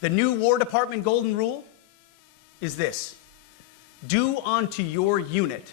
The new War Department golden rule is this: do unto your unit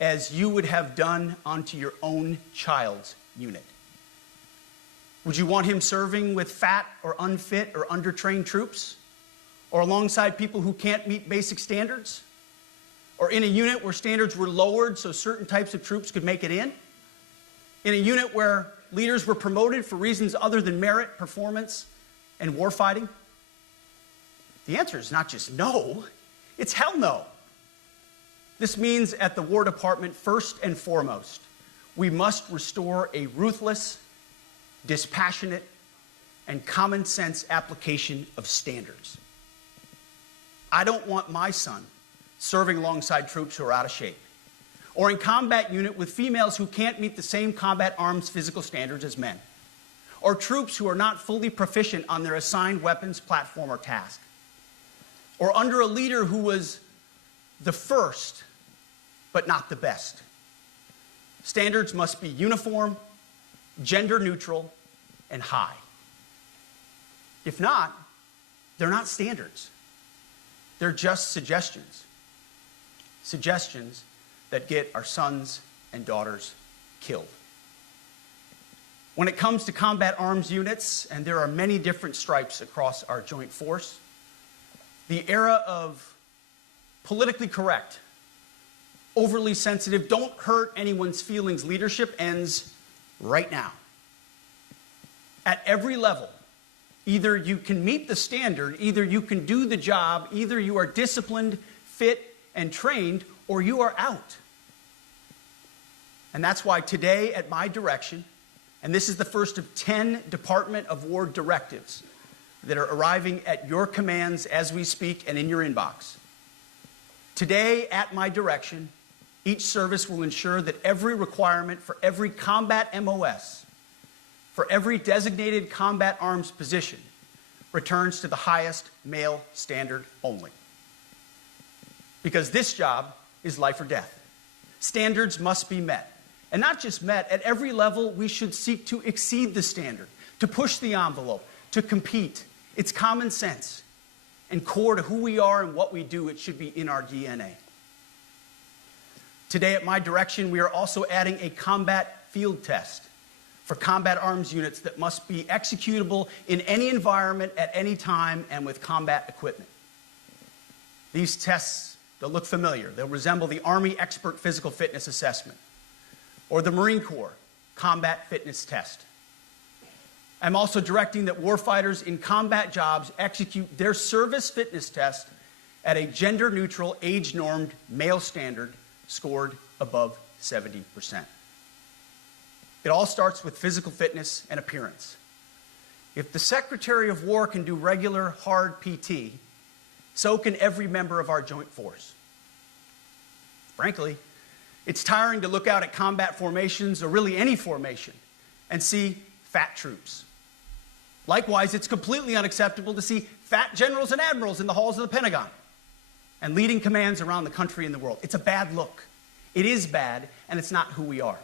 as you would have done unto your own child's unit. Would you want him serving with fat or unfit or undertrained troops? Or alongside people who can't meet basic standards? Or in a unit where standards were lowered so certain types of troops could make it in? In a unit where leaders were promoted for reasons other than merit, performance, and warfighting? The answer is not just no, it's hell no. This means at the War Department, first and foremost, we must restore a ruthless, dispassionate, and common sense application of standards. I don't want my son serving alongside troops who are out of shape, or in combat unit with females who can't meet the same combat arms physical standards as men, or troops who are not fully proficient on their assigned weapons, platform, or task, or under a leader who was the first, but not the best. Standards must be uniform, gender neutral, and high. If not, they're not standards. They're just suggestions. Suggestions that get our sons and daughters killed. When it comes to combat arms units, and there are many different stripes across our joint force, the era of politically correct, overly sensitive, don't hurt anyone's feelings leadership ends right now. At every level, either you can meet the standard, either you can do the job, either you are disciplined, fit, and trained, or you are out. And that's why today, at my direction, and this is the first of 10 Department of War directives that are arriving at your commands as we speak and in your inbox. Today, at my direction, each service will ensure that every requirement for every combat MOS, for every designated combat arms position, returns to the highest male standard only. Because this job is life or death. Standards must be met. And not just met, at every level we should seek to exceed the standard, to push the envelope, to compete. It's common sense and core to who we are and what we do. It should be in our DNA. Today at my direction, we are also adding a combat field test for combat arms units that must be executable in any environment at any time and with combat equipment. These tests, they'll look familiar. They'll resemble the Army Expert Physical Fitness Assessment or the Marine Corps Combat Fitness Test. I'm also directing that warfighters in combat jobs execute their service fitness test at a gender-neutral, age-normed male standard scored above 70%. It all starts with physical fitness and appearance. If the Secretary of War can do regular, hard PT, so can every member of our joint force. Frankly, it's tiring to look out at combat formations, or really any formation, and see fat troops. Likewise, it's completely unacceptable to see fat generals and admirals in the halls of the Pentagon and leading commands around the country and the world. It's a bad look. It is bad, and it's not who we are.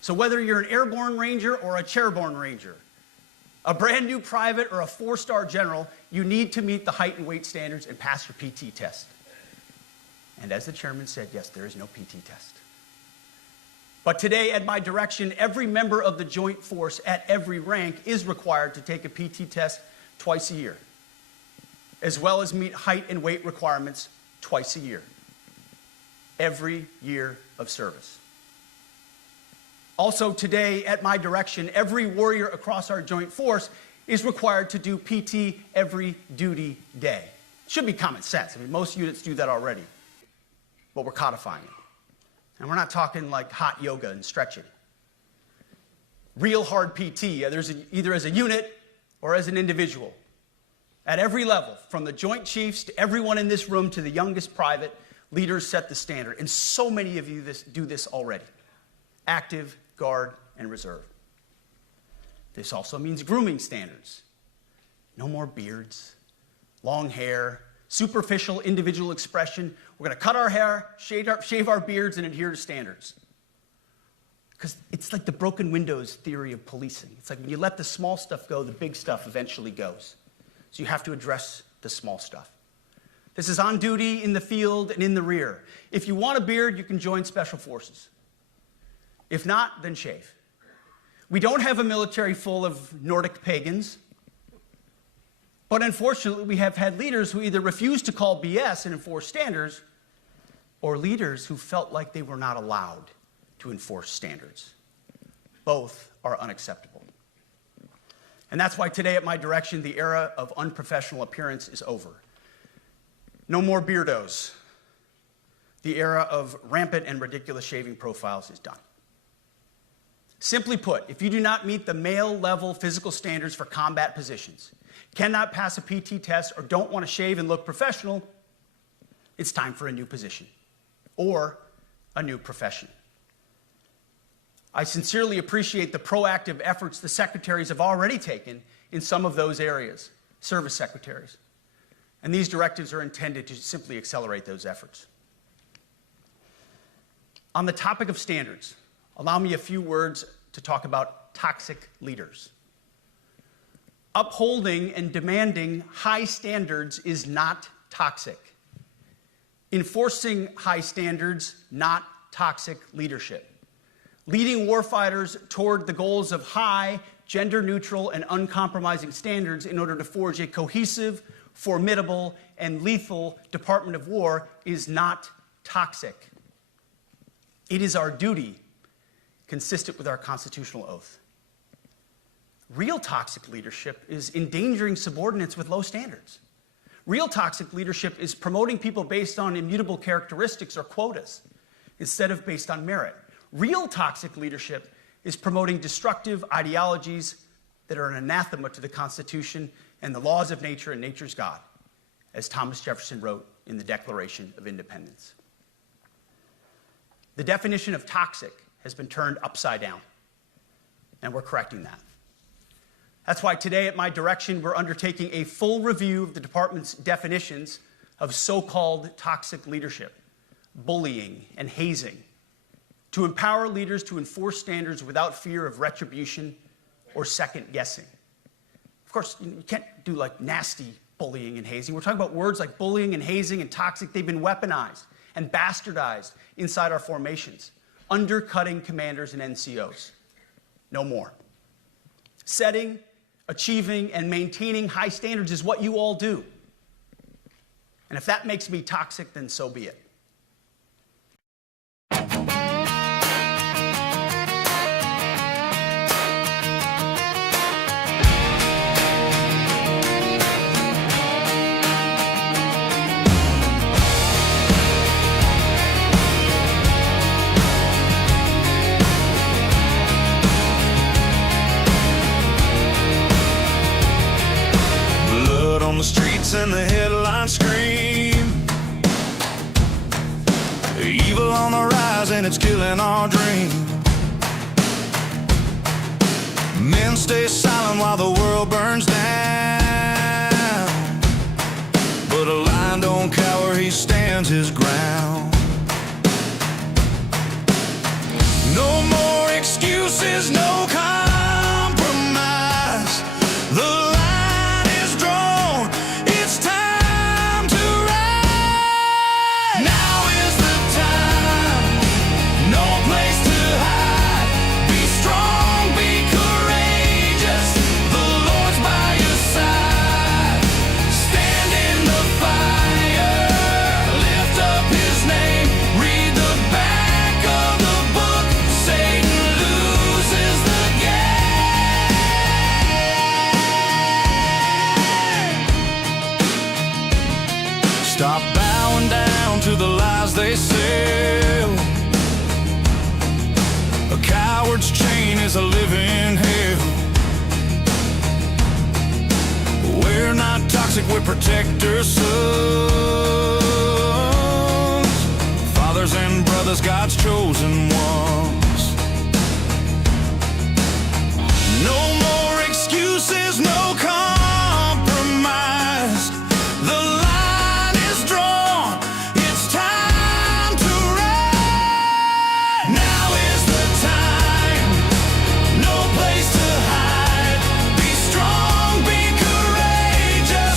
So whether you're an airborne ranger or a chairborne ranger, a brand new private or a 4-star general, you need to meet the height and weight standards and pass your PT test. And as the chairman said, yes, there is no PT test. But today, at my direction, every member of the joint force at every rank is required to take a PT test twice a year, as well as meet height and weight requirements twice a year, every year of service. Also today, at my direction, every warrior across our joint force is required to do PT every duty day. It should be common sense. I mean, most units do that already, but we're codifying it. And we're not talking like hot yoga and stretching. Real hard PT, either as a unit or as an individual. At every level, from the Joint Chiefs to everyone in this room to the youngest private, leaders set the standard. And so many of you do this already. Active, Guard, and Reserve. This also means grooming standards. No more beards, long hair, superficial individual expression. We're going to cut our hair, shave our beards, and adhere to standards. Because it's like the broken windows theory of policing. It's like when you let the small stuff go, the big stuff eventually goes. So you have to address the small stuff. This is on duty, in the field, and in the rear. If you want a beard, you can join Special Forces. If not, then shave. We don't have a military full of Nordic pagans, but unfortunately, we have had leaders who either refuse to call BS and enforce standards, or leaders who felt like they were not allowed to enforce standards. Both are unacceptable. And that's why today, at my direction, the era of unprofessional appearance is over. No more beardos. The era of rampant and ridiculous shaving profiles is done. Simply put, if you do not meet the male-level physical standards for combat positions, cannot pass a PT test, or don't want to shave and look professional, it's time for a new position or a new profession. I sincerely appreciate the proactive efforts the secretaries have already taken in some of those areas, service secretaries. And these directives are intended to simply accelerate those efforts. On the topic of standards, allow me a few words to talk about toxic leaders. Upholding and demanding high standards is not toxic. Enforcing high standards, not toxic leadership. Leading warfighters toward the goals of high, gender-neutral, and uncompromising standards in order to forge a cohesive, formidable, and lethal Department of War is not toxic. It is our duty, consistent with our constitutional oath. Real toxic leadership is endangering subordinates with low standards. Real toxic leadership is promoting people based on immutable characteristics or quotas instead of based on merit. Real toxic leadership is promoting destructive ideologies that are an anathema to the Constitution and the laws of nature and nature's God, as Thomas Jefferson wrote in the Declaration of Independence. The definition of toxic has been turned upside down, and we're correcting that. That's why today, at my direction, we're undertaking a full review of the department's definitions of so-called toxic leadership, bullying, and hazing, to empower leaders to enforce standards without fear of retribution or second guessing. Of course, you can't do like nasty bullying and hazing. We're talking about words like bullying and hazing and toxic. They've been weaponized and bastardized inside our formations, undercutting commanders and NCOs. No more. Setting, achieving, and maintaining high standards is what you all do. And if that makes me toxic, then so be it. On the streets and the headlines scream, evil on the rise and it's killing our dream. Men stay silent while the world burns down, but a lion don't cower, he stands his ground. No more excuses, no compromise. The stop bowing down to the lies they sell. A coward's chain is a living hell. We're not toxic, we protect our sons, fathers and brothers, God's chosen ones. No more excuses, no compromise. The line is drawn, it's time to rise. Now is the time, no place to hide. Be strong, be courageous.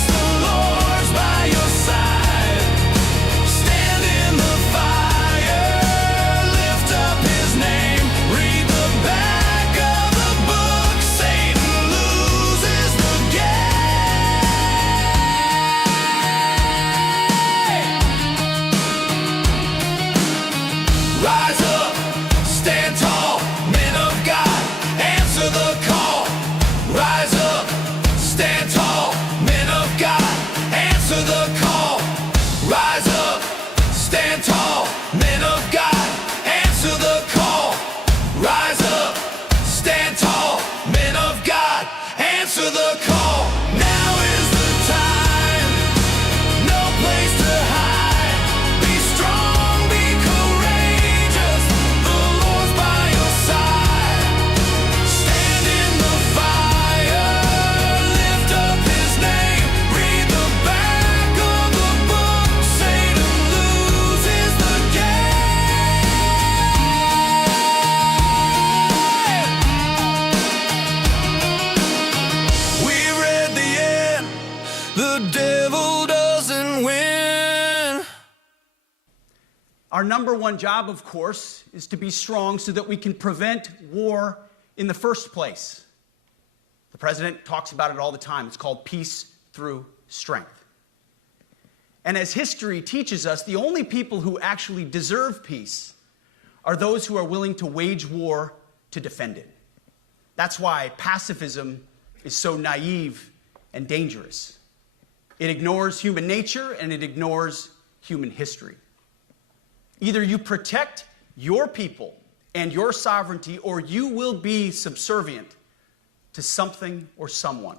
The devil doesn't win. Our number one job, of course, is to be strong so that we can prevent war in the first place. The president talks about it all the time. It's called peace through strength. And as history teaches us, the only people who actually deserve peace are those who are willing to wage war to defend it. That's why pacifism is so naive and dangerous. It ignores human nature and it ignores human history. Either you protect your people and your sovereignty, or you will be subservient to something or someone.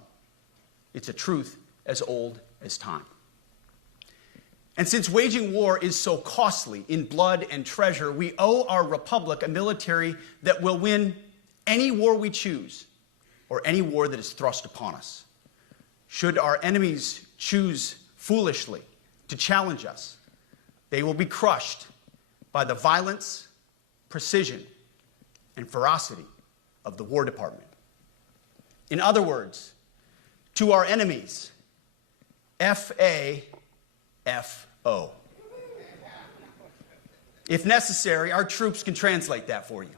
It's a truth as old as time. And since waging war is so costly in blood and treasure, we owe our republic a military that will win any war we choose or any war that is thrust upon us. Should our enemies choose foolishly to challenge us, they will be crushed by the violence, precision, and ferocity of the War Department. In other words, to our enemies, F-A-F-O. If necessary, our troops can translate that for you.